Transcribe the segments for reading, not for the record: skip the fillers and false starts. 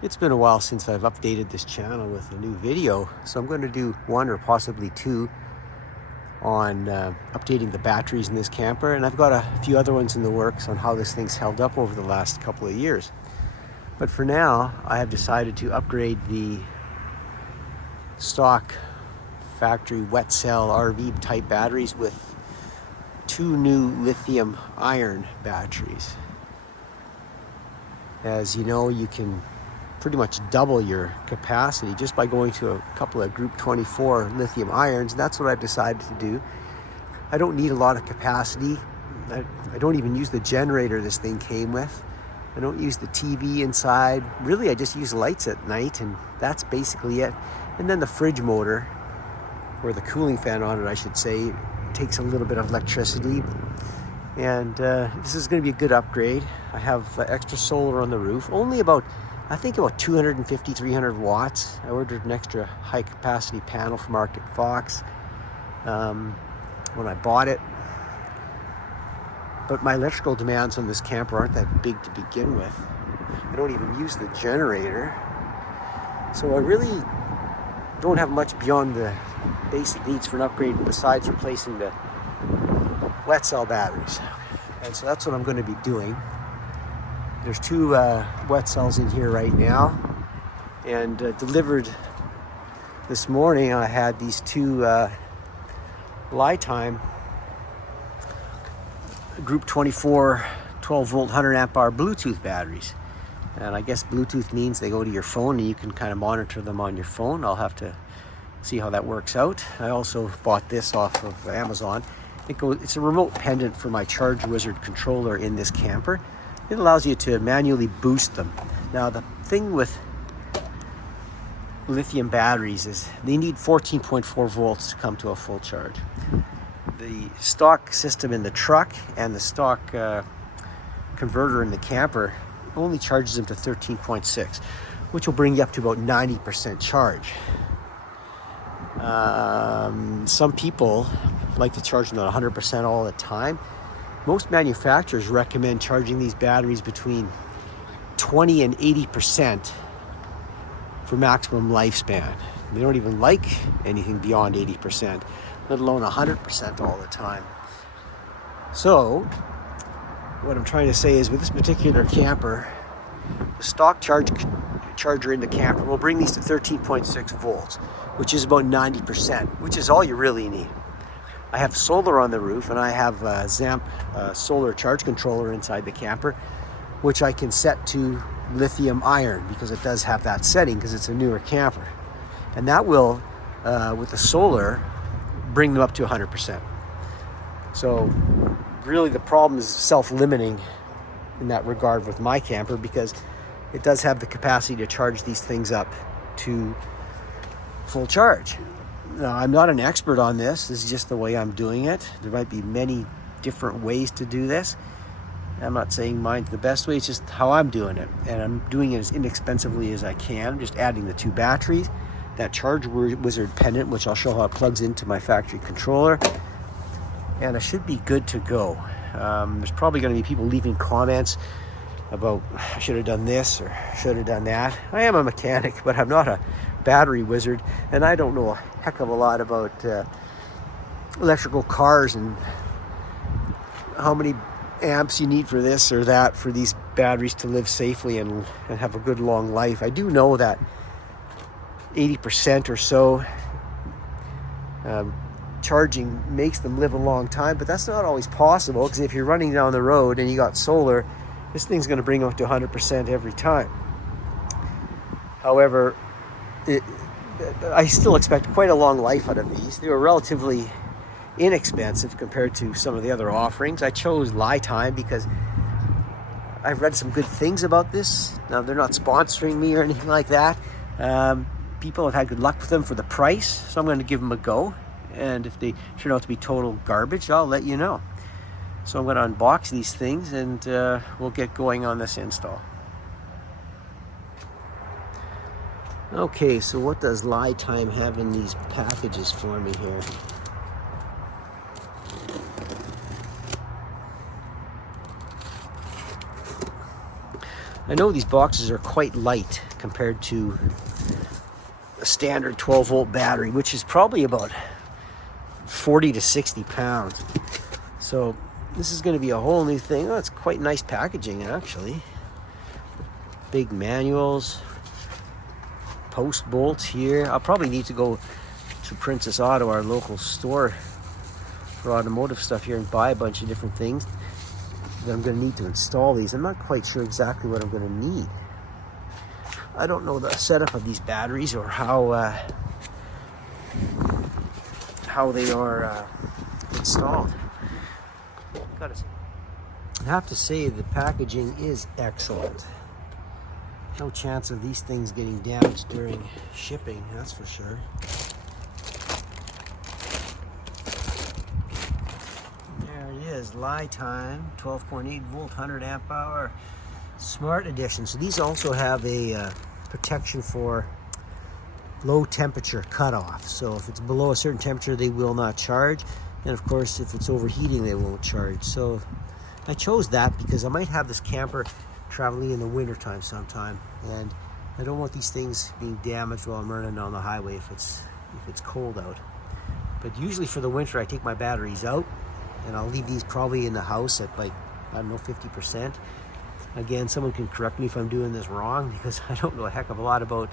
It's been a while since I've updated this channel with a new video, so I'm going to do one or possibly two on updating the batteries in this camper, and I've got a few other ones in the works on how this thing's held up over the last couple of years. But for now, I have decided to upgrade the stock factory wet cell RV type batteries with two new lithium iron batteries. As you know, you can pretty much double your capacity just by going to a couple of group 24 lithium irons, and that's what I've decided to do. I don't need a lot of capacity. I don't even use the generator this thing came with. I don't use the TV inside. Really, I just use lights at night, and that's basically it. And then the fridge motor, or the cooling fan on it, I should say, takes a little bit of electricity. And this is going to be a good upgrade. I have extra solar on the roof, only about, I think about 250, 300 watts. I ordered an extra high capacity panel from Arctic Fox when I bought it. But my electrical demands on this camper aren't that big to begin with. I don't even use the generator. So I really don't have much beyond the basic needs for an upgrade besides replacing the wet cell batteries. And so that's what I'm going to be doing. There's two wet cells in here right now, and delivered this morning I had these two Lithium group 24 12 volt 100 amp hour Bluetooth batteries, and I guess Bluetooth means they go to your phone and you can kind of monitor them on your phone. I'll have to see how that works out. I also bought this off of Amazon. It's a remote pendant for my Charge Wizard controller in this camper. It allows you to manually boost them. Now, the thing with lithium batteries is they need 14.4 volts to come to a full charge. The stock system in the truck and the stock converter in the camper only charges them to 13.6, which will bring you up to about 90% charge. Some people like to charge them at 100% all the time. Most manufacturers recommend charging these batteries between 20 and 80% for maximum lifespan. They don't even like anything beyond 80%, let alone 100% all the time. So what I'm trying to say is, with this particular camper, the stock charger in the camper will bring these to 13.6 volts, which is about 90%, which is all you really need. I have solar on the roof, and I have a Zamp solar charge controller inside the camper, which I can set to lithium iron because it does have that setting because it's a newer camper. And that will, with the solar, bring them up to 100%. So really the problem is self-limiting in that regard with my camper, because it does have the capacity to charge these things up to full charge. Now, I'm not an expert on this. This is just the way I'm doing it. There might be many different ways to do this. I'm not saying mine's the best way, it's just how I'm doing it. And I'm doing it as inexpensively as I can. I'm just adding the two batteries, that Charge Wizard pendant, which I'll show how it plugs into my factory controller, and I should be good to go. There's probably going to be people leaving comments about, I should have done this or should have done that. I am a mechanic, but I'm not a battery wizard, and I don't know a heck of a lot about electrical cars and how many amps you need for this or that for these batteries to live safely and have a good long life. I do know that 80% or so charging makes them live a long time, but that's not always possible, because if you're running down the road and you got solar, this thing's going to bring up to 100% every time. However, I still expect quite a long life out of these. They were relatively inexpensive compared to some of the other offerings. I chose Lithium because I've read some good things about this. Now, they're not sponsoring me or anything like that. People have had good luck with them for the price, so I'm going to give them a go. And if they turn out to be total garbage, I'll let you know. So I'm going to unbox these things, and we'll get going on this install. Okay, so what does Lithium have in these packages for me here? I know these boxes are quite light compared to a standard 12 volt battery, which is probably about 40 to 60 pounds. So this is going to be a whole new thing. Oh, it's quite nice packaging, actually. Big manuals, post bolts here. I'll probably need to go to Princess Auto, our local store for automotive stuff here, and buy a bunch of different things that I'm going to need to install these. I'm not quite sure exactly what I'm going to need. I don't know the setup of these batteries or how they are installed. I have to say the packaging is excellent. No chance of these things getting damaged during shipping, that's for sure. There it is, Lithium 12.8 volt 100 amp hour Smart Edition. So these also have a protection for low temperature cutoff. So if it's below a certain temperature, they will not charge. And of course, if it's overheating, they won't charge. So I chose that because I might have this camper traveling in the wintertime sometime, and I don't want these things being damaged while I'm running on the highway if it's cold out. But usually for the winter, I take my batteries out and I'll leave these probably in the house at, like, I don't know, 50%. Again, someone can correct me if I'm doing this wrong, because I don't know a heck of a lot about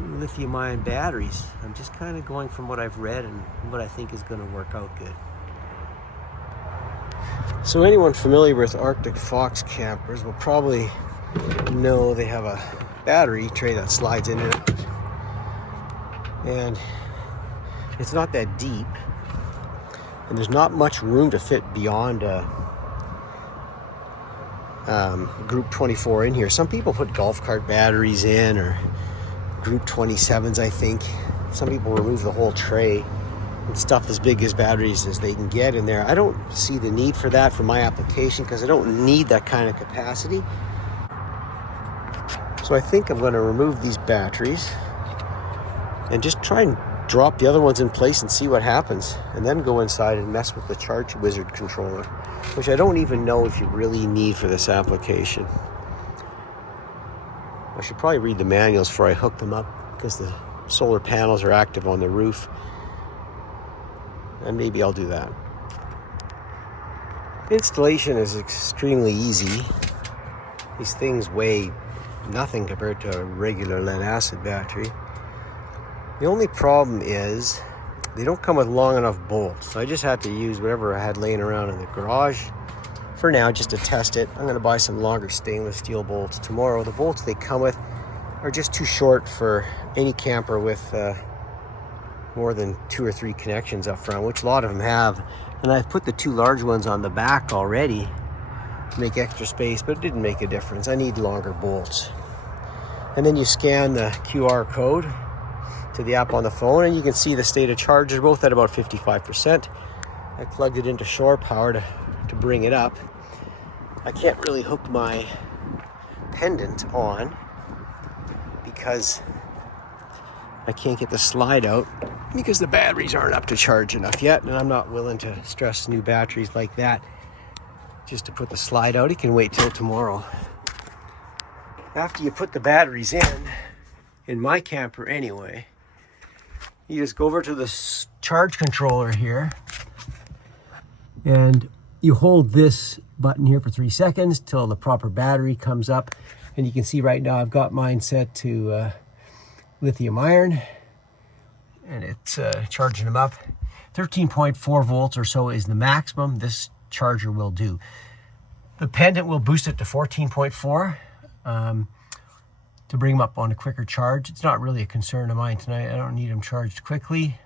lithium ion batteries. I'm just kind of going from what I've read and what I think is going to work out good. So anyone familiar with Arctic Fox campers will probably know they have a battery tray that slides in and out. And it's not that deep, and there's not much room to fit beyond group 24 in here. Some people put golf cart batteries in, or group 27s, I think. Some people remove the whole tray and stuff as big as batteries as they can get in there. I don't see the need for that for my application, because I don't need that kind of capacity. So I think I'm going to remove these batteries and just try and drop the other ones in place and see what happens, and then go inside and mess with the Charge Wizard controller, which I don't even know if you really need for this application. I should probably read the manuals before I hook them up, because the solar panels are active on the roof, and maybe I'll do that. Installation is extremely easy. These things weigh nothing compared to a regular lead acid battery. The only problem is they don't come with long enough bolts. So I just had to use whatever I had laying around in the garage for now, just to test it. I'm going to buy some longer stainless steel bolts tomorrow. The bolts they come with are just too short for any camper with more than 2 or 3 connections up front, which a lot of them have. And I've put the 2 large ones on the back already to make extra space, but it didn't make a difference. I need longer bolts. And then you scan the QR code to the app on the phone, and you can see the state of charge. They're both at about 55%. I plugged it into shore power to bring it up. I can't really hook my pendant on because I can't get the slide out, because the batteries aren't up to charge enough yet, and I'm not willing to stress new batteries like that just to put the slide out. It can wait till tomorrow. After you put the batteries in my camper anyway, you just go over to the charge controller here, and you hold this button here for 3 seconds till the proper battery comes up. And you can see right now I've got mine set to lithium iron, and it's charging them up. 13.4 volts or so is the maximum this charger will do. The pendant will boost it to 14.4 to bring them up on a quicker charge. It's not really a concern of mine tonight. I don't need them charged quickly.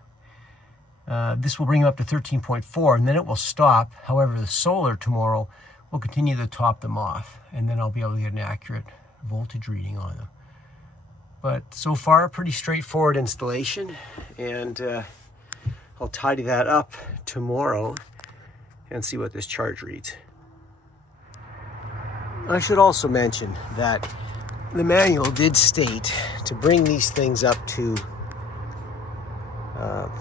This will bring them up to 13.4, and then it will stop. However, the solar tomorrow will continue to top them off, and then I'll be able to get an accurate voltage reading on them. But so far, pretty straightforward installation, and I'll tidy that up tomorrow and see what this charge reads. I should also mention that the manual did state to bring these things up to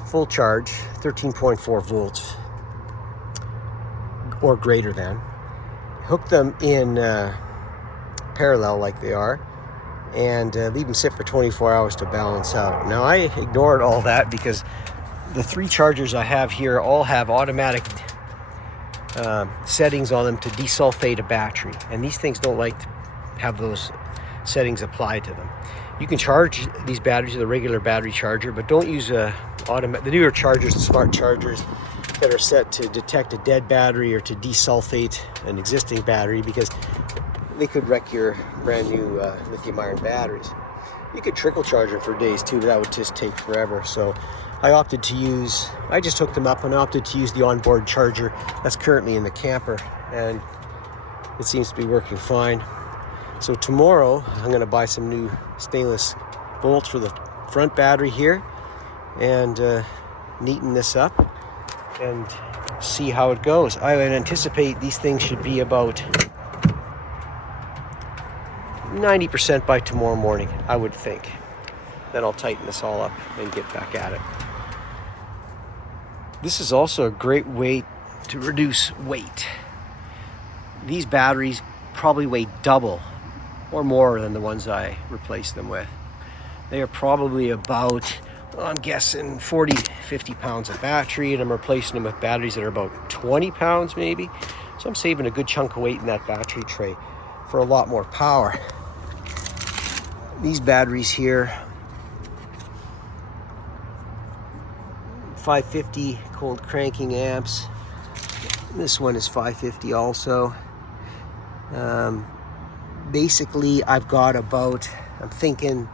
full charge, 13.4 volts or greater than. Hook them in parallel like they are, and leave them sit for 24 hours to balance out. Now I ignored all that because the 3 chargers I have here all have automatic settings on them to desulfate a battery, and these things don't like to have those settings applied to them. You can charge these batteries with a regular battery charger, but don't use the newer chargers, the smart chargers that are set to detect a dead battery or to desulfate an existing battery, because they could wreck your brand new lithium iron batteries. You could trickle charge them for days too, but that would just take forever. So I just hooked them up and opted to use the onboard charger that's currently in the camper, and it seems to be working fine. So tomorrow I'm going to buy some new stainless bolts for the front battery here and neaten this up and see how it goes. I would anticipate these things should be about 90% by tomorrow morning, I would think. Then I'll tighten this all up and get back at it. This is also a great way to reduce weight. These batteries probably weigh double or more than the ones I replaced them with. They are probably about, I'm guessing 40, 50 pounds of battery, and I'm replacing them with batteries that are about 20 pounds maybe. So I'm saving a good chunk of weight in that battery tray for a lot more power. These batteries here, 550 cold cranking amps. This one is 550 also. Basically, I've got about, I'm thinking,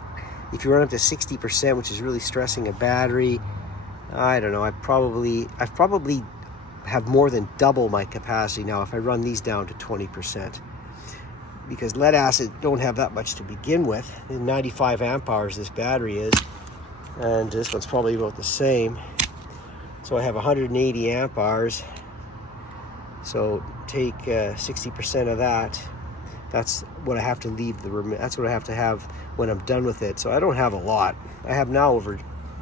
if you run up to 60%, which is really stressing a battery, I don't know, I probably have more than double my capacity now if I run these down to 20%. Because lead acid don't have that much to begin with. 95 amp hours this battery is, and this one's probably about the same. So I have 180 amp hours. So take 60% of that. That's what I have to leave that's what I have to have when I'm done with it. So I don't have a lot. I have now over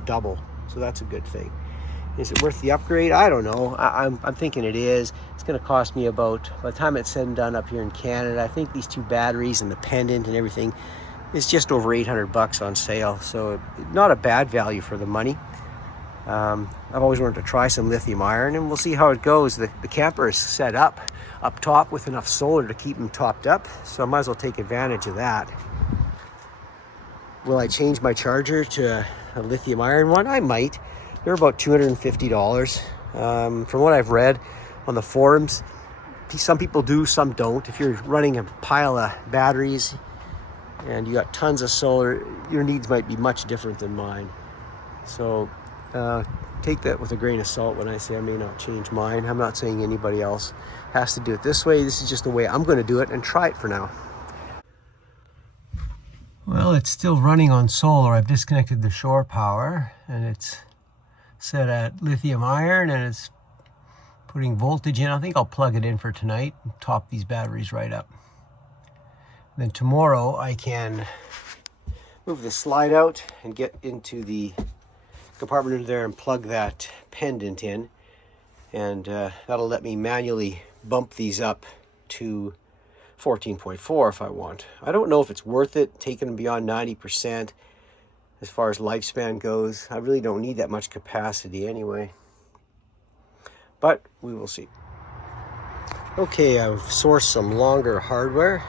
double, so that's a good thing. Is it worth the upgrade? I don't know. I'm thinking it is. It's going to cost me about, by the time it's said and done up here in Canada, I think these 2 batteries and the pendant and everything is just over $800 on sale. So not a bad value for the money. I've always wanted to try some lithium iron, and we'll see how it goes. The camper is set up top with enough solar to keep them topped up, so I might as well take advantage of that. Will I change my charger to a lithium iron one? I might. They're about $250. From what I've read on the forums, some people do, some don't. If you're running a pile of batteries and you got tons of solar, your needs might be much different than mine. So take that with a grain of salt when I say I may not change mine. I'm not saying anybody else has to do it this way. This is just the way I'm going to do it and try it for now. Well, it's still running on solar. I've disconnected the shore power, and it's set at lithium iron, and it's putting voltage in. I think I'll plug it in for tonight and top these batteries right up. Then tomorrow I can move the slide out and get into the compartment in there and plug that pendant in, and that'll let me manually bump these up to 14.4 if I want. I don't know if it's worth it taking them beyond 90% as far as lifespan goes. I really don't need that much capacity anyway, but we will see. Okay, I've sourced some longer hardware.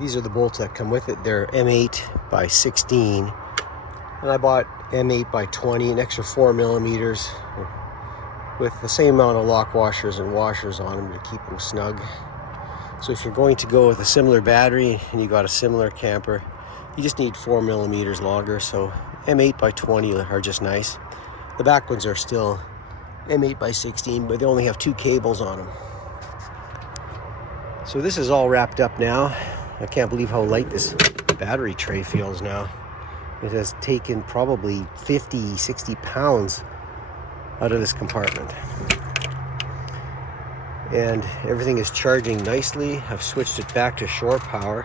These are the bolts that come with it. They're M8 by 16, and I bought M8 by 20, an extra 4 millimeters with the same amount of lock washers and washers on them to keep them snug. So if you're going to go with a similar battery and you got a similar camper, you just need 4 millimeters longer. So M8 by 20 are just nice. The back ones are still M8 by 16, but they only have 2 cables on them. So this is all wrapped up now. I can't believe how light this battery tray feels now. It has taken probably 50, 60 pounds out of this compartment. And everything is charging nicely. I've switched it back to shore power.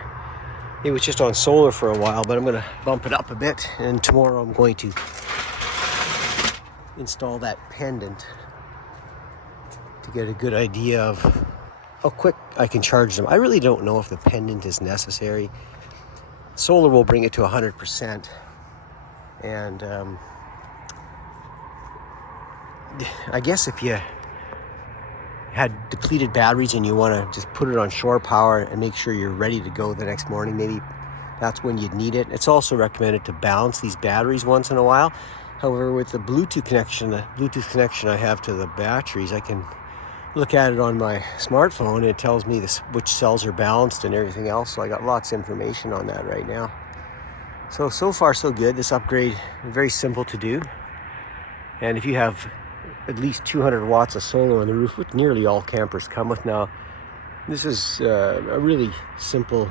It was just on solar for a while, but I'm gonna bump it up a bit, and tomorrow I'm going to install that pendant to get a good idea of how quick I can charge them. I really don't know if the pendant is necessary. Solar will bring it to 100%. And I guess if you had depleted batteries and you want to just put it on shore power and make sure you're ready to go the next morning, maybe that's when you'd need it. It's also recommended to balance these batteries once in a while. However, with the Bluetooth connection I have to the batteries, I can look at it on my smartphone. It tells me which cells are balanced and everything else. So I got lots of information on that right now. So far so good. This upgrade, very simple to do. And if you have at least 200 watts of solar on the roof, which nearly all campers come with now, this is a really simple,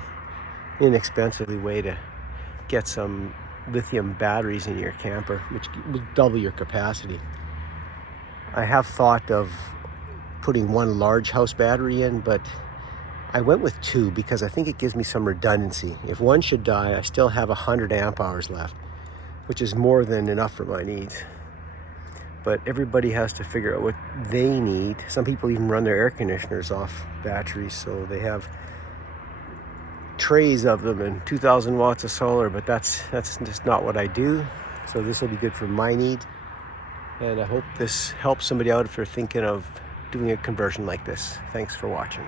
inexpensive way to get some lithium batteries in your camper, which will double your capacity. I have thought of putting one large house battery in, but I went with two because I think it gives me some redundancy. If one should die, I still have 100 amp hours left, which is more than enough for my needs. But everybody has to figure out what they need. Some people even run their air conditioners off batteries, so they have trays of them and 2,000 watts of solar, but that's just not what I do. So this will be good for my needs. And I hope this helps somebody out if they're thinking of doing a conversion like this. Thanks for watching.